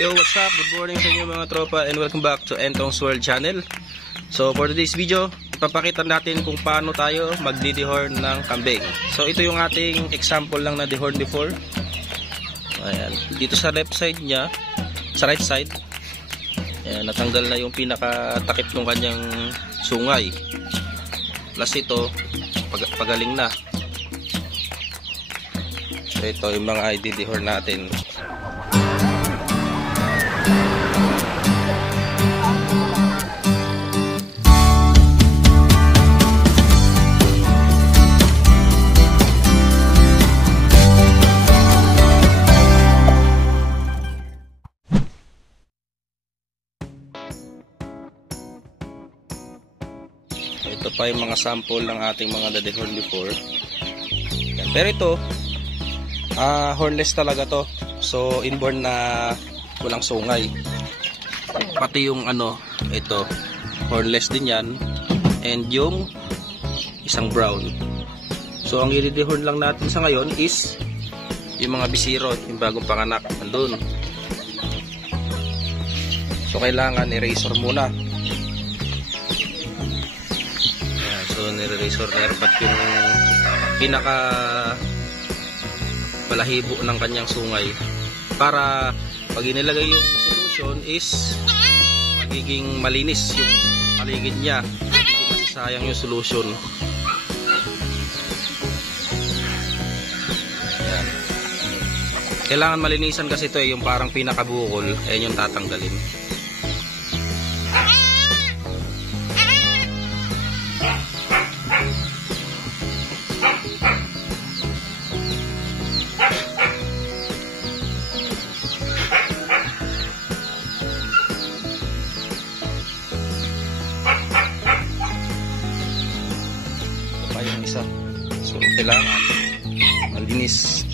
Yo, what's up? Good morning sa inyo mga tropa and welcome back to Entong's World Channel. So for today's video, ipapakita natin kung paano tayo magdi-dehorn ng kambing. So ito yung ating example lang na dehorn before. Ayan. Dito sa left side niya, sa right side, ayan, natanggal na yung pinakatakip ng kanyang sungay. Plus ito, pagaling na. So ito yung mga i-dehorn natin. Ito pa yung mga sample ng ating mga na-dehorn before. Pero ito, hornless talaga to. So, inborn na walang sungay. Pati yung ito, hornless din yan. And yung isang brown. So, ang i-dehorn lang natin sa ngayon is yung mga bisiro, yung bagong panganak. Andun. So, kailangan i-razor muna. So nire-razor na dapat yung pinaka balahibo ng kanyang sungay para pag inilagay yung solution is magiging malinis yung paligid niya, sayang yung solution. Ayan. Kailangan malinisan kasi ito yung parang pinakabukol, ayan yung tatanggalin. Yung isa. So, kailangan malinis.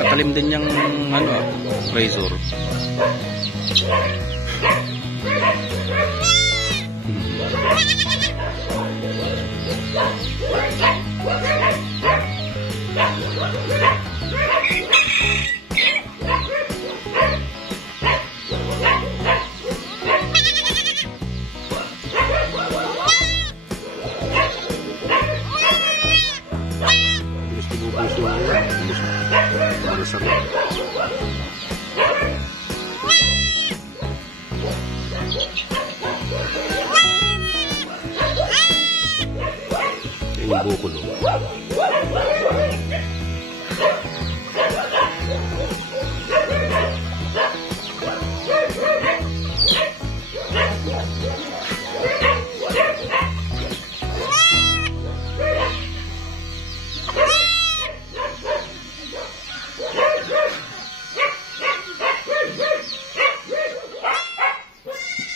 Patalim din yung razor. Yung bukol.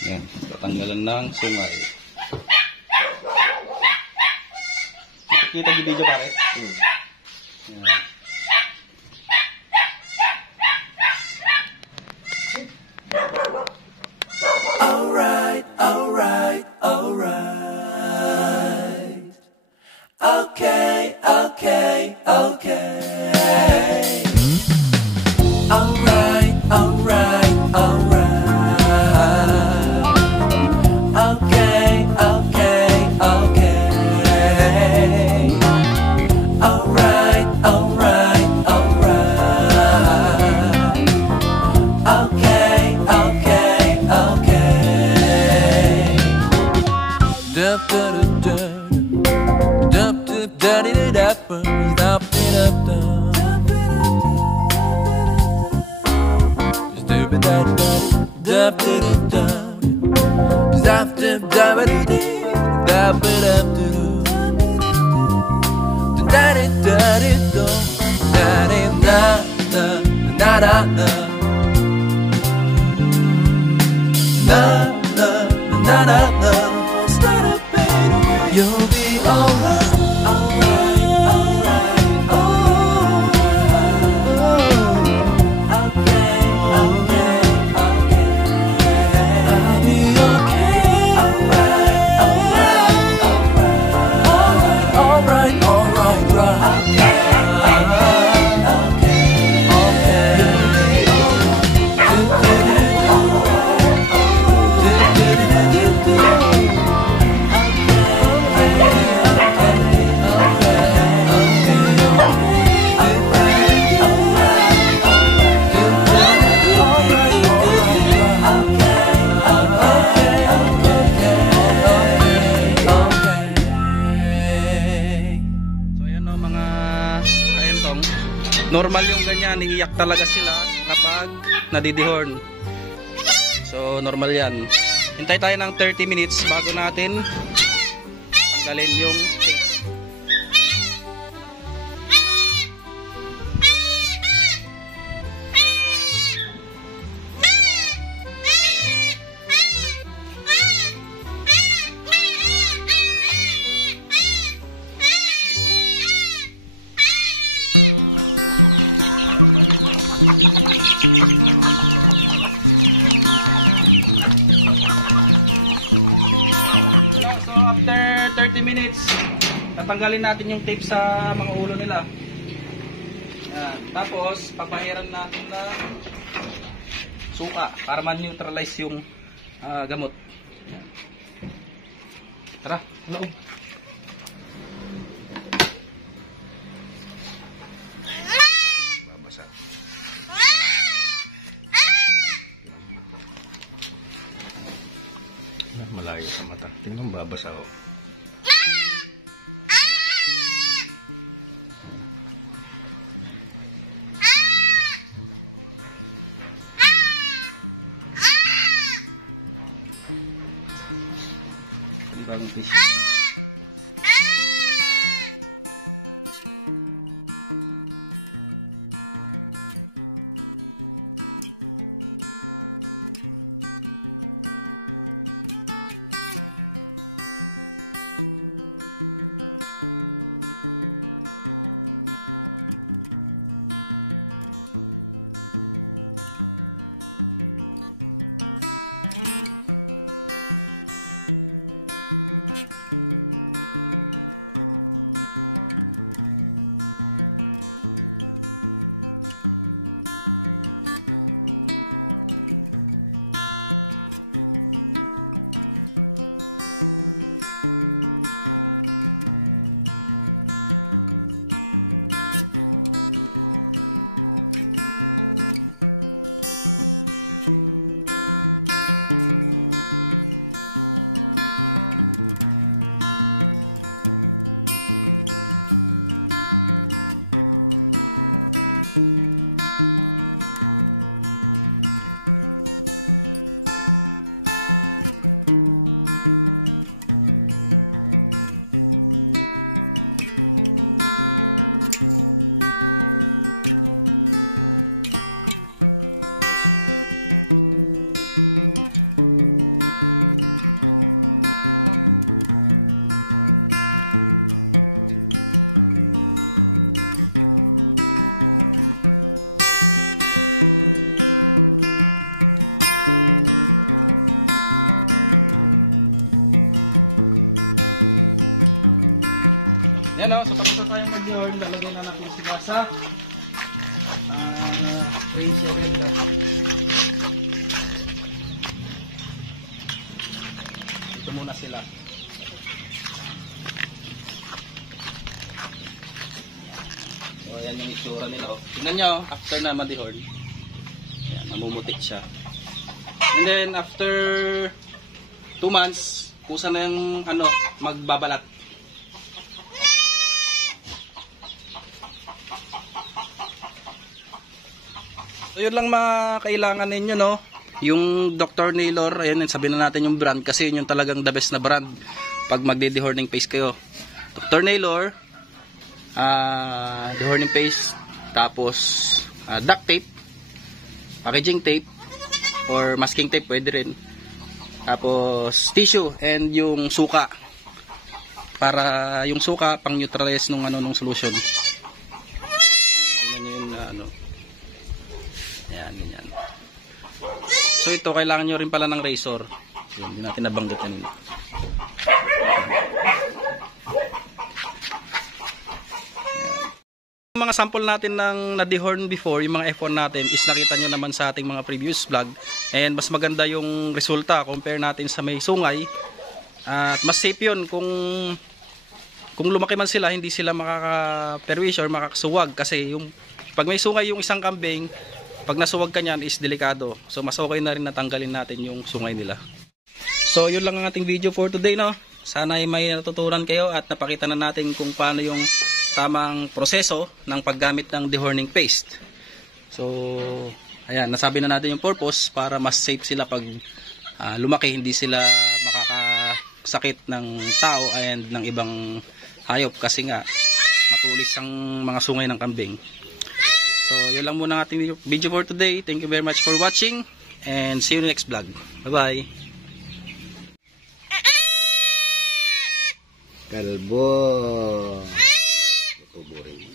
Yan, tatanggalan ng sungay. Kita di video pare. Alright, alright, alright. Okay, okay, okay. Alright, alright, alright. Okay, okay, okay. Alright, alright, alright. Okay, okay, okay. Dup dup dup dup dup da di da dup dup dup you'll be alright, alright, alright, alright. Okay, okay, okay. So ayan o mga kayentong, normal yung ganyan, iiyak talaga sila kapag nadidihorn. So normal yan. Hintay tayo ng 30 minutes bago natin tanggalin yung tape. So after 30 minutes, tatanggalin natin yung tape sa mga ulo nila. Yan. Tapos papahiram natin ng suka para ma-neutralize yung gamot. Tara, loob. Babasa. Malayo sa mata. Tingnan, babasa oh. Bagong tissue. Ito muna sila. So ayan yung itsura nila. Oh. Tingnan nyo, after na madihorn. Ayan, namumutik siya. And then after 2 months, kusa na yung magbabalat. So yun lang mga kailangan ninyo, no? Yung Dr. Naylor, ayun, sabihin na natin yung brand kasi yun yung talagang the best na brand pag magde-dehorning paste kayo. Dr. Naylor, dehorning paste, tapos duct tape, packaging tape, or masking tape pwede rin. Tapos tissue and yung suka. Para yung suka pang neutralize nung nung solution. So ito, kailangan nyo rin pala ng razor. Yun, hindi natin nabanggit kanina. Yung mga sample natin ng na-dehorn before, yung mga F1 natin, is nakita nyo naman sa ating mga previous vlog. And mas maganda yung resulta compare natin sa may sungay. At mas safe yun kung lumaki man sila, hindi sila makaka-perwish or makakasuwag. Kasi yung, pag may sungay yung isang kambing, pag nasuwag ka niyan is delikado. So mas okay na rin natanggalin natin yung sungay nila. So yun lang ang ating video for today, no. Sana ay may natutunan kayo at napakita na natin kung paano yung tamang proseso ng paggamit ng dehorning paste. So ayan, nasabi na natin yung purpose para mas safe sila pag lumaki, hindi sila makakasakit ng tao and ng ibang hayop kasi nga matulis ang mga sungay ng kambing. So yun lang muna ang ating video for today. Thank you very much for watching and see you next vlog. Bye bye. Kalbo. Tubo rin.